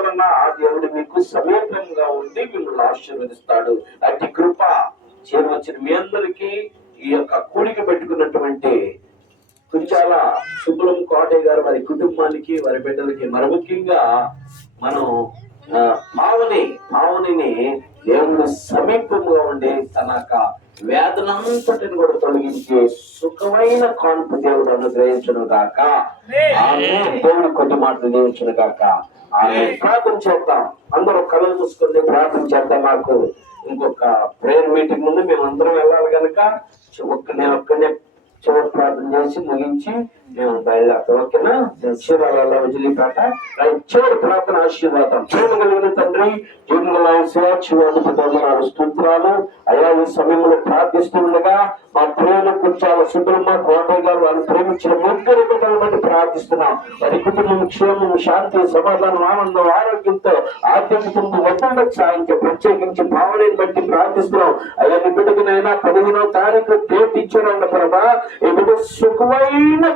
వలన ఆ దేవుడు మీకు సమీపంగా ఉండి మిమ్మల్ని ఆశీర్వదిస్తాడు. అట్టి కృప చేరవచ్చిన మీ అందరికీ ఈ యొక్క కూడిక పెట్టుకున్నటువంటి కుంచాల సుబ్బులం కోటయ్య గారు వారి కుటుంబానికి వారి బిడ్డలకి మరి ముఖ్యంగా మనం మావునిని దేవుడు సమీపంగా ఉండి తన యొక్క వేదనంతటిని కూడా తొలగించి సుఖమైన కాన్పు దేవుడు అనుగ్రహించును గాక. ఆమె దేవుడు కొన్ని మాటలు దీవించును గాక. ఆమె ప్రార్థన చేద్దాం. అందరూ కళ్ళు మూసుకొని ప్రార్థన చేద్దాం. నాకు ఇంకొక ప్రేయర్ మీటింగ్ ముందు మేము అందరం వెళ్ళాలి కనుక నేను ఒక్కనే చివరి ప్రార్థన చేసి ముగించి మేము బయలుదేరుతాం. ఓకేనా? చీరాల వదిలిపేట చివరి ప్రార్థన ఆశీర్వాదం. చూడగలిగిన తండ్రి జీవనాలు స్తోత్రాలు అయా. ఈ సమయంలో ప్రార్థిస్తుండగా మా ప్రేమ కుంచాల సుబ్రహ్మ కోటయ్య గారు వారిని ప్రేమించిన ముగ్గురు బిడ్డల బట్టి ప్రార్థిస్తున్నాం. వారి కుటుంబం క్షేమం, శాంతి, సమాధానం, ఆనందం, ఆరోగ్యంతో ఆధ్యాత్మికంగా వడ్డంగా సాయంతో ప్రత్యేకించి భావనని బట్టి ప్రార్థిస్తున్నాం. అయ్యా నీ బిడ్డకునైనా 15వ తారీఖు డేట్ ఇచ్చారంట ప్రభా. ఈ బిడ్డ సుఖమైన